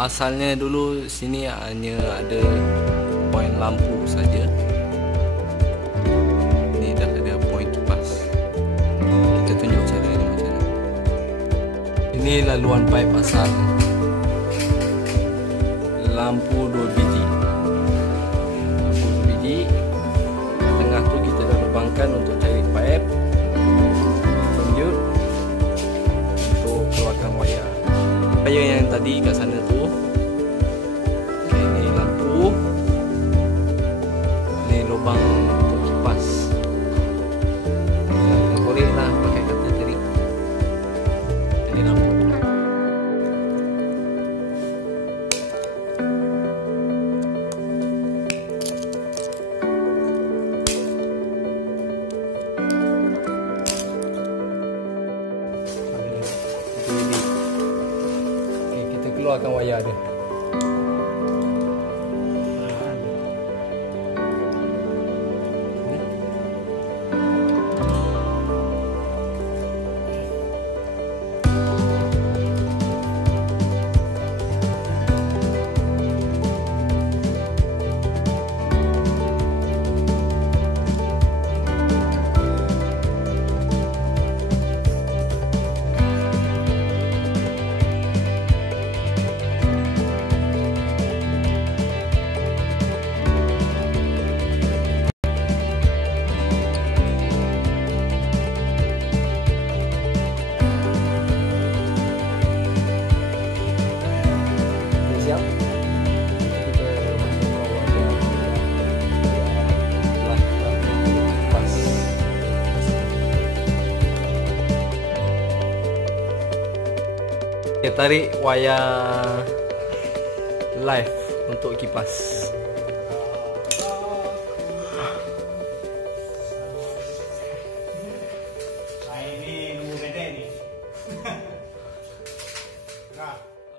Asalnya dulu sini hanya ada poin lampu saja. Ini dah ada poin kipas. Kita tunjuk cara ni macam mana. Ini laluan pipe asal. Lampu 2 biji. Lampu 2 biji. Tengah tu kita dah lubangkan untuk cari pipe. Tunjuk untuk keluarkan wayar. Wayar yang tadi kat sana tu. Okay, ni lampu. Ni lubang untuk kipas. Kita korek lah pakai kata tadi. Ini lampu. Okay, kita keluarkan wayar dia. Kita tarik wayar live untuk kipas. Ini nombor pendek ni.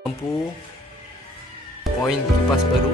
Lampu poin kipas baru.